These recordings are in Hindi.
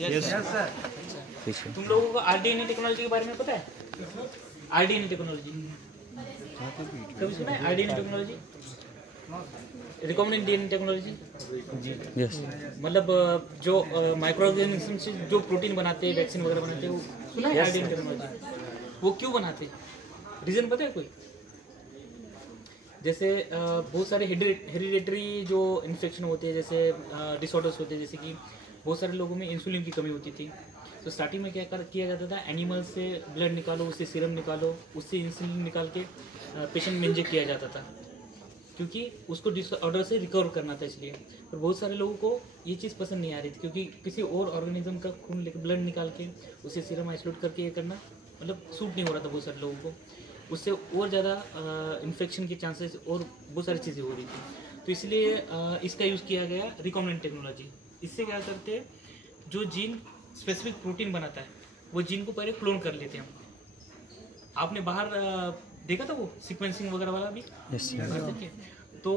Yes sir. अच्छा, तुम लोगों को आरडीएनए टेक्नोलॉजी के बारे में पता है? आरडीएनए टेक्नोलॉजी कभी सुना है? RDNA technology, recombinant DNA technology जी। यस, मतलब जो माइक्रो ऑर्गेनिज्म से जो प्रोटीन बनाते हैं, वैक्सीन वगैरह बनाते हैं, वो सुना है आरडीएनए टेक्नोलॉजी? वो क्यों बनाते हैं, रीजन पता है कोई? जैसे बहुत सारे हेरिडेटरी जो इन्फेक्शन होते हैं, जैसे डिसऑर्डर्स होते हैं, जैसे कि बहुत सारे लोगों में इंसुलिन की कमी होती थी। तो स्टार्टिंग में क्या किया जाता था, एनिमल से ब्लड निकालो, उससे सीरम निकालो, उससे इंसुलिन निकाल के पेशेंट में इंजेक्ट किया जाता था, क्योंकि उसको डिसऑर्डर से रिकवर करना था इसलिए। पर बहुत सारे लोगों को ये चीज़ पसंद नहीं आ रही थी, क्योंकि किसी और ऑर्गेनिज्म का खून लेकर ब्लड निकाल के उससे सीरम आइसोलेट करके ये करना मतलब सूट नहीं हो रहा था बहुत सारे लोगों को। उससे और ज़्यादा इन्फेक्शन के चांसेस और बहुत सारी चीज़ें हो रही थी। तो इसलिए इसका यूज़ किया गया रिकॉम्बिनेंट टेक्नोलॉजी। इससे क्या करते हैं, जो जीन स्पेसिफिक प्रोटीन बनाता है वो जीन को पहले क्लोन कर लेते हैं हम। आपने बाहर देखा था वो सीक्वेंसिंग वगैरह वाला भी? yes, तो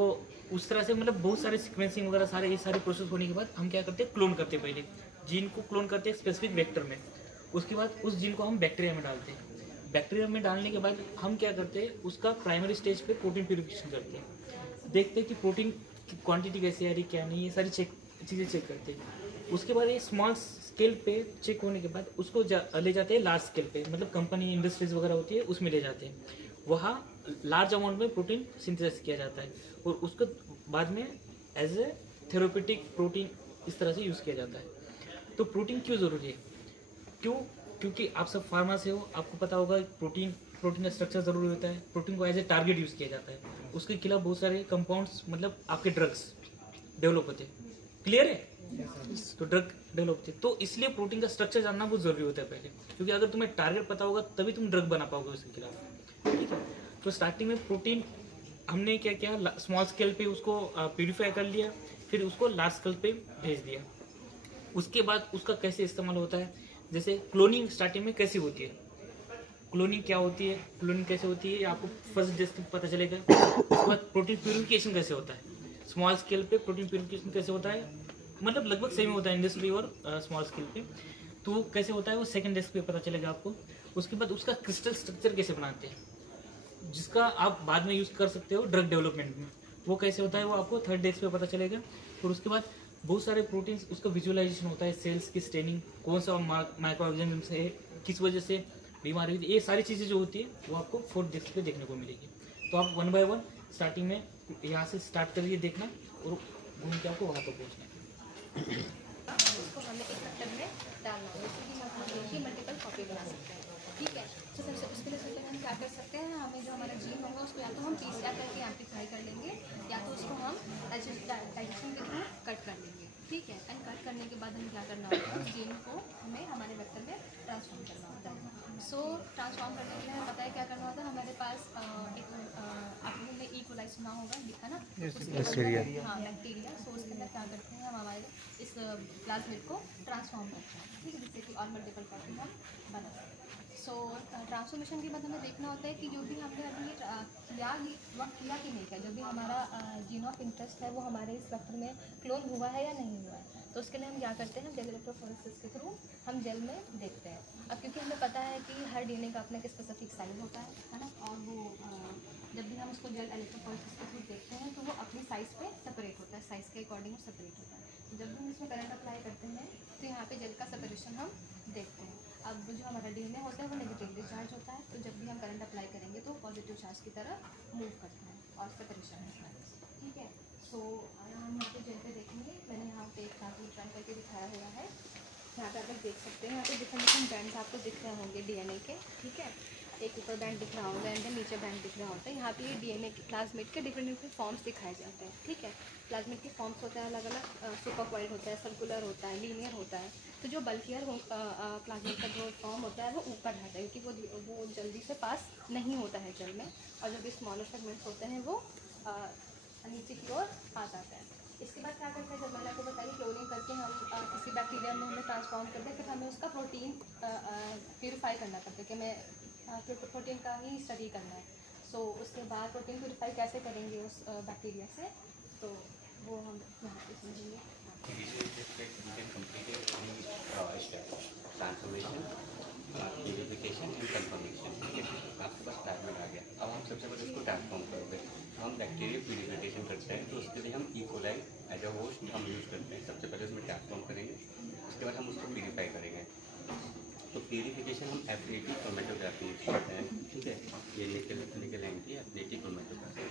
उस तरह से मतलब बहुत सारे सीक्वेंसिंग वगैरह सारे ये सारे प्रोसेस होने के बाद हम क्या करते हैं, क्लोन करते हैं। पहले जीन को क्लोन करते हैं स्पेसिफिक वेक्टर में, उसके बाद उस जीन को हम बैक्टीरिया में डालते हैं। बैक्टीरिया में डालने के बाद हम क्या करते हैं, उसका प्राइमरी स्टेज पे प्रोटीन प्यूरिफिकेशन करते हैं, देखते हैं कि प्रोटीन की क्वांटिटी कैसी आ रही क्या नहीं, ये सारी चीज़ें चेक करते हैं। उसके बाद ये स्मॉल स्केल पे चेक होने के बाद उसको ले जाते हैं लार्ज स्केल पे, मतलब कंपनी इंडस्ट्रीज वगैरह होती है उसमें ले जाते हैं। वहाँ लार्ज अमाउंट में प्रोटीन सिंथेसाइज किया जाता है और उसको बाद में एज ए थेरेप्यूटिक प्रोटीन इस तरह से यूज़ किया जाता है। तो प्रोटीन क्यों ज़रूरी है? क्यों? क्योंकि आप सब फार्मा से हो, आपको पता होगा प्रोटीन का स्ट्रक्चर ज़रूरी होता है। प्रोटीन को एज ए टारगेट यूज़ किया जाता है, उसके खिलाफ बहुत सारे कंपाउंड्स मतलब आपके ड्रग्स डेवलप होते हैं। क्लियर है? तो ड्रग डेवलप होते हैं, तो इसलिए प्रोटीन का स्ट्रक्चर जानना बहुत ज़रूरी होता है पहले, क्योंकि अगर तुम्हें टारगेट पता होगा तभी तुम ड्रग बना पाओगे उसके खिलाफ। ठीक है, तो स्टार्टिंग में प्रोटीन हमने क्या किया, स्मॉल स्केल पे उसको प्यूरिफाई कर लिया, फिर उसको लार्ज स्केल पे भेज दिया। उसके बाद उसका कैसे इस्तेमाल होता है, जैसे क्लोनिंग स्टार्टिंग में कैसी होती है, क्लोनिंग क्या होती है, क्लोनिंग कैसे होती है आपको फर्स्ट डे से पता चलेगा। उसके बाद प्रोटीन प्यूरिफिकेशन कैसे होता है, स्मॉल स्केल पे प्रोटीन प्यूरिफिकेशन कैसे होता है, मतलब लगभग सेम होता है इंडस्ट्री और स्मॉल स्केल पे। तो वो कैसे होता है वो सेकंड डेस्क पे पता चलेगा आपको। उसके बाद उसका क्रिस्टल स्ट्रक्चर कैसे बनाते हैं, जिसका आप बाद में यूज़ कर सकते हो ड्रग डेवलपमेंट में, वो कैसे होता है वो आपको थर्ड डेस्क पे पता चलेगा। और उसके बाद बहुत सारे प्रोटीन्स उसका विजुअलाइजेशन होता है, सेल्स की स्टेनिंग, कौन सा माइक्रो ऑर्गेनिज्म से किस वजह से बीमारी हुई, ये सारी चीज़ें जो होती है वो आपको फोर्थ डेस्क पे देखने को मिलेगी। तो आप 1 बाय 1 स्टार्टिंग में यहाँ से स्टार्ट करिए देखना और घूम के आपको वहाँ पर पहुँचना है। उसको हमें एक कट्टर में डालना है, जैसे कि हम उसकी मल्टीपल कॉपी बना सकते हैं। ठीक है, तो सबसे उसके लिए सबसे हम क्या कर सकते हैं, हमें जो हमारा जीन होगा उसको या तो हम पीस करके एम्पलीफाई कर लेंगे, या तो उसको हम डाइजेशन के थ्रू कट कर लेंगे। ठीक है, एंड कट करने के बाद हमें क्या करना होगा, उस जीन को हमें हमारे वेक्टर में ट्रांसफॉर्म करना होता है। सो ट्रांसफॉर्म करने के लिए हमें पता है क्या करना होता है, हमारे पास एक आपने इक्वलाइज सुना होगा, लिखा ना, बैक्टीरिया। हाँ, बैक्टीरिया। सो उसके अंदर क्या करते हैं, हम हमारे इस प्लाज्मिड को ट्रांसफॉर्म करते हैं। ठीक है, जिससे कि और मल्टीपल कॉपी हम बना सकते हैं। सो ट्रांसफॉर्मेशन के बाद हमें देखना होता है कि जो भी हमने अभी किया कि नहीं किया, जो भी हमारा जीन ऑफ इंटरेस्ट है वो हमारे इस वेक्टर में क्लोन हुआ है या नहीं हुआ है। तो उसके लिए हम क्या करते हैं, जेल इलेक्ट्रोफोरेसिस के थ्रू हम जेल में देखते हैं। अब क्योंकि हमें पता है कि हर डीएनए का अपना एक स्पेसिफिक साइज होता है ना, और वो जब भी हम उसको जेल इलेक्ट्रोफोरेसिस के थ्रू देखते हैं तो वो अपनी साइज़ पे सेपरेट होता है, साइज़ के अकॉर्डिंग सेपरेट होता है। तो जब भी हम इसमें करंट अप्लाई करते हैं तो यहाँ पे जेल का सेपरेशन हम देखते हैं। अब जो हमारा डीएनए होता है वो नेगेटिवली चार्ज होता है, तो जब भी हम करंट अप्लाई करेंगे तो पॉजिटिव चार्ज की तरफ मूव करता है और सेपरेशन होता है। ठीक है, सो हम यहाँ पे जेल पे देखेंगे, मैंने यहाँ पे एक कार्टून ट्राई करके दिखाया हुआ है। यहाँ पे आप देख सकते हैं, यहाँ पे डिफरेंट बैंड्स आपको दिख रहे होंगे डीएनए के। ठीक है, एक ऊपर बैंड दिख रहा होगा एंड नीचे बैंड दिख रहा होता है। यहाँ पे ये डीएनए के प्लाज्मिड के डिफरेंट फॉर्म्स दिखाए जाते हैं। ठीक है, प्लाज्मिड के फॉर्म्स होते हैं अलग अलग, सुपरक्वाइड होता है, सर्कुलर होता है, लीनियर होता है। तो जो बल्कियर प्लाज्मिड का जो फॉर्म होता है वो ऊपर रहता है, क्योंकि वो जल्दी से पास नहीं होता है जल में, और जो भी स्मॉलर सेगमेंट्स होते हैं वो नीचे की ओर आ जाता है। इसके बाद क्या करते हैं, जब मैंने आपको बताया क्लोनिंग करके हम किसी बैक्टीरिया में हमें ट्रांसफॉर्म करते हैं, फिर हमें उसका प्रोटीन प्यूरिफाई करना पड़ता है कि हमें प्रोटीन का ही स्टडी करना है। सो उसके बाद प्रोटीन प्यूरिफाई कैसे करेंगे उस बैक्टीरिया से, तो वो हम यहाँ पे समझेंगे। उसके बाद हम उसको प्यूरीफाई करेंगे। तो प्यूरिफिकेशन हम एफिनिटी क्रोमेटोग्राफी यूज करते हैं, ठीक है। ये निकल एंटी एफिनिटी क्रोमेटोग्राफी।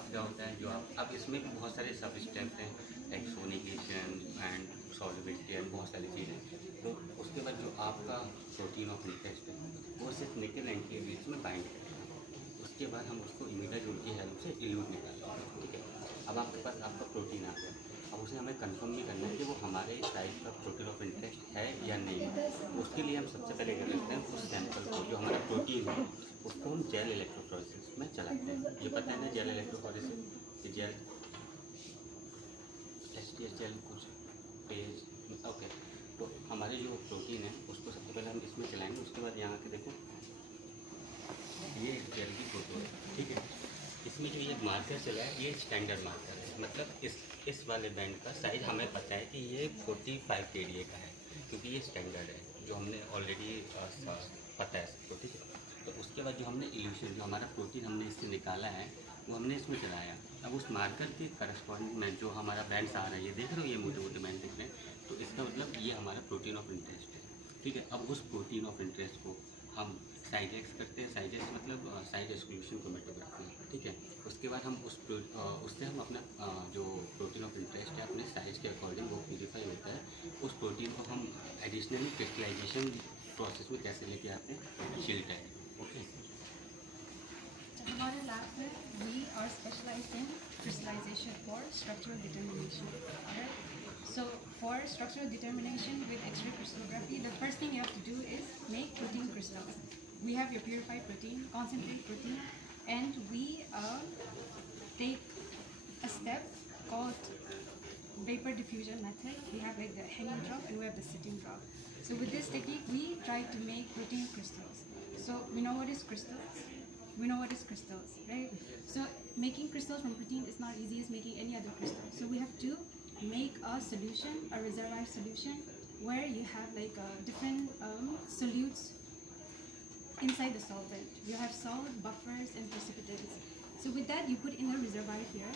अब क्या होता है जो अब इसमें भी बहुत सारे सब स्टेप्स हैं, एक्सोनिकेशन एंड सॉल्युबिलिटी एंड बहुत सारी चीज़ें। तो उसके बाद जो आपका प्रोटीन ऑफ इंटरेस्ट है वो सिर्फ निकल एंटी के बीच में बाइंड करेगा। उसके बाद हम उसको इमिडाजोल की हेल्प से इल्यूट निकालेंगे, ठीक है। अब आपके पास आपका प्रोटीन आ गया, अब उसे हमें कंफर्म भी करना है कि वो हमारे टाइप का प्रोटीन ऑफ इंटरेस्ट है या नहीं है। उसके लिए हम सबसे पहले क्या करते हैं, उस सैंपल को जो हमारा प्रोटीन है उसको हम जेल इलेक्ट्रोफोरेसिस में चलाते हैं। ये पता है ना gel electrophoresis, gel STS gel कुछ पेज, ओके। तो हमारे जो प्रोटीन है उसको सबसे पहले हम इसमें चलाएंगे। उसके बाद यहाँ के देखो ये जेल की फोटो है, ठीक है। इसमें जो ये मार्कर चला है ये स्टैंडर्ड मार्कर है, मतलब इस वाले बैंड का साइज़ हमें पता है कि ये 45 kDa का है, क्योंकि ये स्टैंडर्ड है जो हमने ऑलरेडी पता है सबको, ठीक है। तो उसके बाद जो हमने इल्यूशन जो हमारा प्रोटीन हमने इससे निकाला है वो हमने इसमें चलाया। अब उस मार्कर के करस्पॉन्डिंग में जो हमारा बैंड्स आ रहा है, ये देख रहे हो, ये मोटे मोटे बैंड दिख रहे हैं, तो इसका मतलब ये हमारा प्रोटीन ऑफ इंटरेस्ट है, ठीक है। अब उस प्रोटीन ऑफ इंटरेस्ट को हम साइड एक्स करते हैं, साइड एक्स मतलब साइड एक्सक्लूशन क्रोमेटोग्राफी, ठीक है। उसके बाद हम उससे हम अपना जो प्रोटीन ऑफ इंटरेस्ट है अपने साइज के अकॉर्डिंग वो प्यूरीफाई होता है। उस प्रोटीन को हम एडिशनली क्रिस्टलाइजेशन प्रोसेस में कैसे लेके आते हैं, शील्ड टाइप, ओके। हमारे लैब में we are specialized in crystallization for structural determination. Alright? So for structural determination with X-ray crystallography, the first thing you have to do is make protein crystals. We have your purified protein, concentrated protein, and we take a step called vapor diffusion method. We have like the hanging drop and we have the sitting drop. So with this technique, we try to make protein crystals. So we know what is crystals. We know what is crystals, right? So making crystals from protein is not easy as making any other crystal. So we have to make a solution, a reservoir solution, where you have like different solutes inside the solvent. You have salt, buffers, and precipitants. So with that, you put in a reservoir here.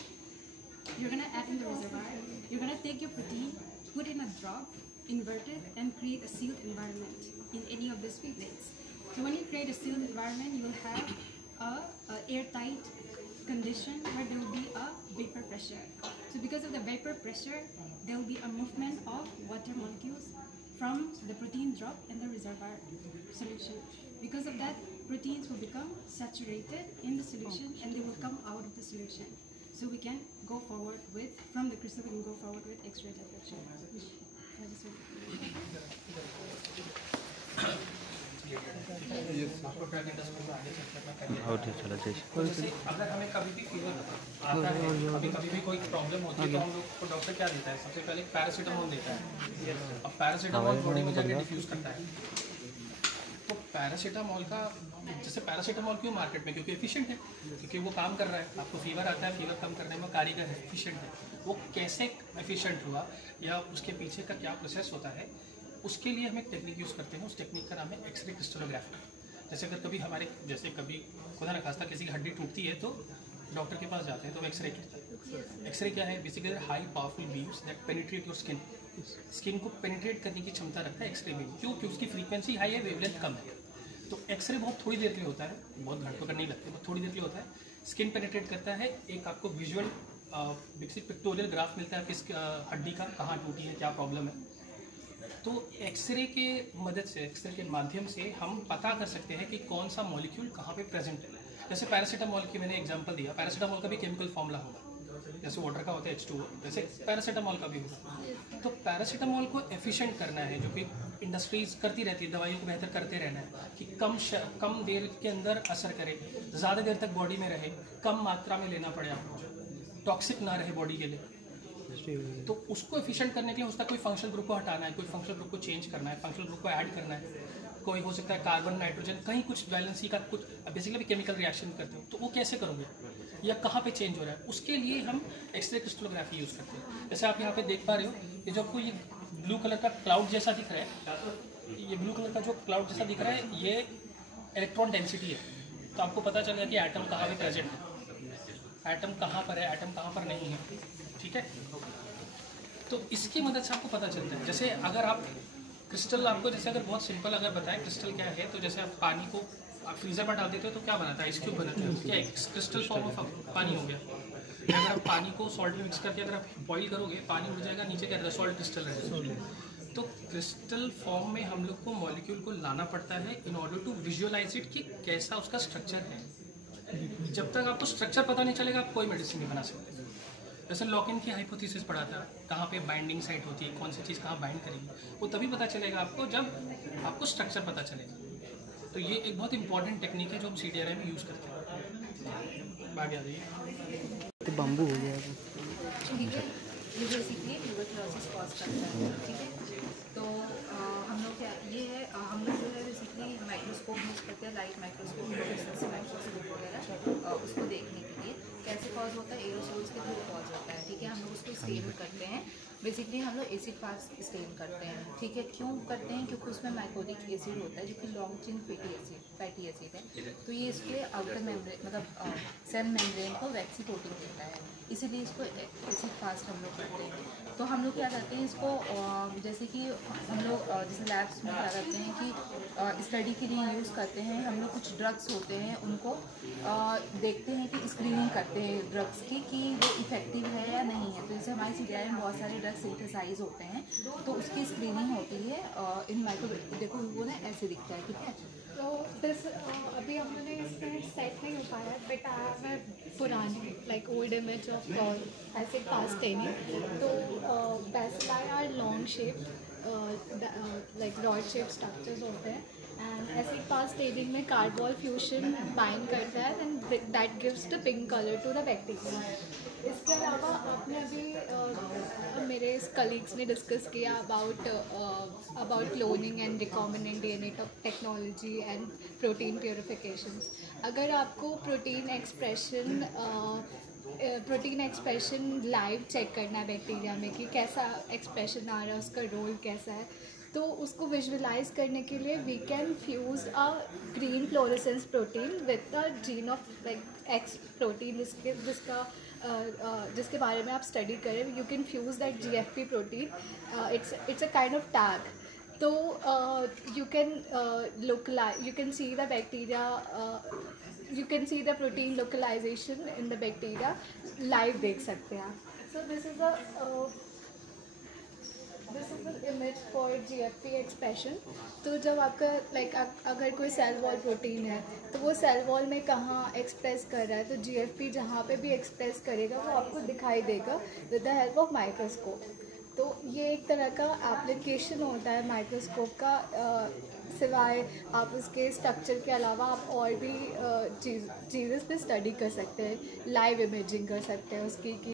You're gonna add in the reservoir. You're gonna take your protein, put in a drop, invert it, and create a sealed environment in any of these plates. So when you create a sealed environment, you will have a airtight condition where there will be a vapor pressure. So because of the vapor pressure, there will be a movement of water molecules from the protein drop and the reservoir solution. Because of that, proteins will become saturated in the solution and they will come out of the solution. So we can go forward with, from the crystal, we can go forward with X-ray diffraction. अगर हमें कभी भी फीवर आता है, कभी भी कोई प्रॉब्लम होती है, तो हम लोग को डॉक्टर क्या देता है, सबसे पहले पैरासीटामोल देता है। अब पैरासीटामोल बॉडी में जाके डिफ्यूज करता है। तो पैरासीटामोल का, जैसे पैरासीटामोल क्यों मार्केट में, क्योंकि एफिशिएंट है, क्योंकि वो काम कर रहा है। आपको फीवर आता है, फीवर कम करने में कारीगर है, एफिशिएंट है। वो कैसे एफिशिएंट हुआ या उसके पीछे का क्या प्रोसेस होता है, उसके लिए हम एक टेक्निक यूज़ करते हैं। उस टेक्निक का नाम है एक्सरे क्रिस्टलोग्राफी। जैसे अगर कभी हमारे, जैसे कभी खुदा न खास्ता किसी की हड्डी टूटती है तो डॉक्टर के पास जाते हैं, तो एक्सरे करता है। एक्सरे क्या है, basically high powerful beams that penetrate your skin. Skin को पेनिट्रेट करने की क्षमता रखता है एक्सरे बीम। क्यों? क्योंकि उसकी फ्रीक्वेंसी हाई है, वेवलेंथ कम है। तो एक्सरे बहुत थोड़ी देर के लिए होता है, बहुत घंटों का नहीं लगता, बहुत थोड़ी देर के लिए होता है। स्किन पेनिट्रेट करता है, एक आपको विजुअल बेसिक पिक्टोरियल ग्राफ मिलता है, किस हड्डी का कहाँ टूटी है, क्या प्रॉब्लम है। तो एक्सरे के मदद से, एक्सरे के माध्यम से हम पता कर सकते हैं कि कौन सा मॉलिक्यूल कहाँ पे प्रेजेंट है। जैसे पैरासीटामोल की मैंने एग्जांपल दिया, पैरासीटामोल का भी केमिकल फॉर्मूला होगा, जैसे वाटर का होता है H2O, वैसे पैरासीटामोल का भी होगा। तो पैरासीटामोल को एफिशिएंट करना है, जो कि इंडस्ट्रीज करती रहती है, दवाइयों को बेहतर करते रहना है कि कम देर के अंदर असर करे, ज़्यादा देर तक बॉडी में रहे, कम मात्रा में लेना पड़े आपको, टॉक्सिक ना रहे बॉडी के लिए। तो उसको एफिशिएंट करने के लिए उसका कोई फंक्शनल ग्रुप को हटाना है, कोई फंक्शनल ग्रुप को चेंज करना है, फंक्शनल ग्रुप को ऐड करना है, कोई हो सकता है कार्बन नाइट्रोजन, कहीं कुछ वैलेंसी का कुछ बेसिकली भी केमिकल रिएक्शन करते हो, तो वो कैसे करोगे या कहाँ पे चेंज हो रहा है, उसके लिए हम एक्सरे क्रिस्टलोग्राफी यूज़ करते हैं। जैसे आप यहाँ पे देख पा रहे हो, ये जो आपको ये ब्लू कलर का क्लाउड जैसा दिख रहा है, ये ब्लू कलर का जो क्लाउड जैसा दिख रहा है, ये इलेक्ट्रॉन डेंसिटी है। तो आपको पता चल गया कि एटम कहाँ पे प्रेजेंट है, एटम कहाँ पर है, एटम कहाँ पर नहीं है, ठीक है। तो इसकी मदद से आपको पता चलता है। जैसे अगर आप क्रिस्टल आपको जैसे अगर बहुत सिंपल अगर बताएं क्रिस्टल क्या है, तो जैसे आप पानी को आप फ्रीजर में डाल देते हो तो क्या बनाता है, आइस क्यूब बनाता है, क्या क्रिस्टल फॉर्म ऑफ पानी हो गया। अगर आप पानी को सॉल्ट में मिक्स करके अगर आप बॉईल करोगे, पानी उड़ जाएगा, नीचे क्या रहेगा, सॉल्ट क्रिस्टल रहेगा। तो क्रिस्टल फॉर्म में हम लोग को मॉलिक्यूल को लाना पड़ता है in order to visualize it कि कैसा उसका स्ट्रक्चर है। जब तक आपको स्ट्रक्चर पता नहीं चलेगा आप कोई मेडिसिन नहीं बना सकते। जैसे लॉक-इन की हाइपोथेसिस पढ़ा था, कहाँ पे बाइंडिंग साइट होती है, कौन सी चीज़ कहाँ बाइंड करेगी, वो तभी पता चलेगा आपको जब आपको स्ट्रक्चर पता चलेगा। तो ये एक बहुत इंपॉर्टेंट टेक्निक है जो हम CDRI में यूज़ करते हैं। आगे आ जाइए। तो बम्बू हो गया ठीक है, ये बेसिकली ट्यूबरकुलोसिस कॉज करता है। ठीक है, तो हम लोग क्या ये है, हम लोग जो है बेसिकली माइक्रोस्कोप यूज़ करते हैं, लाइट माइक्रोस्कोप माइक्रोस्कोप वगैरह, उसको देखने के लिए कैसे कॉज होता है, एरोसोल्स के थ्रू कॉज होता है। ठीक है, हम लोग उसको स्टेन करते हैं। बेसिकली हम लोग एसिड फास्ट स्टेन करते हैं। ठीक है, क्यों करते हैं, क्योंकि उसमें माइकोलिक एसिड होता है जो कि लॉन्ग चेन फैटी एसिड है। तो ये इसके आउटर मेम्ब्रेन मतलब सेल मेम्ब्रेन को वैक्सी कोटिंग देता है, इसीलिए इसको एसिड फास्ट हम लोग करते हैं। तो हम लोग क्या करते हैं इसको, जैसे कि हम लोग जैसे लैब्स में क्या करते हैं कि स्टडी के लिए यूज़ करते हैं। हम लोग कुछ ड्रग्स होते हैं उनको देखते हैं कि स्क्रीनिंग करते हैं ड्रग्स की कि वो इफ़ेक्टिव है या नहीं है। तो जैसे हमारे CDRI में बहुत सारे ड्रग्स सिंथेसाइज होते हैं तो उसकी स्क्रीनिंग होती है इन माइक्रो, देखो वो ना ऐसे दिखता है। ठीक है, तो दिस अभी हमने इसमें सेट नहीं हो पाया, बट आई हैव अ पुरानी like old image of acid fast staining. तो bacilli are long shape like rod shape structures होते हैं, एंड एसिड फास्ट स्टेनिंग में कार्बोल फ्यूजन बाइंड करता है and that gives the pink colour to the bacteria. इसके अलावा आपने अभी मेरे कलीग्स ने डिस्कस किया about cloning and recombinant DNA technology and protein purifications. अगर आपको प्रोटीन एक्सप्रेशन लाइव चेक करना है बैक्टीरिया में कि कैसा एक्सप्रेशन आ रहा है, उसका रोल कैसा है, तो उसको विजुअलाइज करने के लिए we can fuse a green fluorescence protein with the gene of like X protein जिसके बारे में आप स्टडी करें। You can fuse that GFP protein, it's a kind of tag. तो you can see the bacteria, you can see the protein localization in the bacteria live देख सकते हैं। So this is the image for GFP expression। तो जब आपका अगर कोई सेल वॉल प्रोटीन है तो वो सेल वॉल में कहाँ एक्सप्रेस कर रहा है, तो GFP जहाँ पे भी एक्सप्रेस करेगा वो आपको दिखाई देगा with the help of microscope. तो ये एक तरह का एप्लीकेशन होता है माइक्रोस्कोप का। सिवाय आप उसके स्ट्रक्चर के अलावा आप और भी चीज़ें पे स्टडी कर सकते हैं, लाइव इमेजिंग कर सकते हैं उसकी कि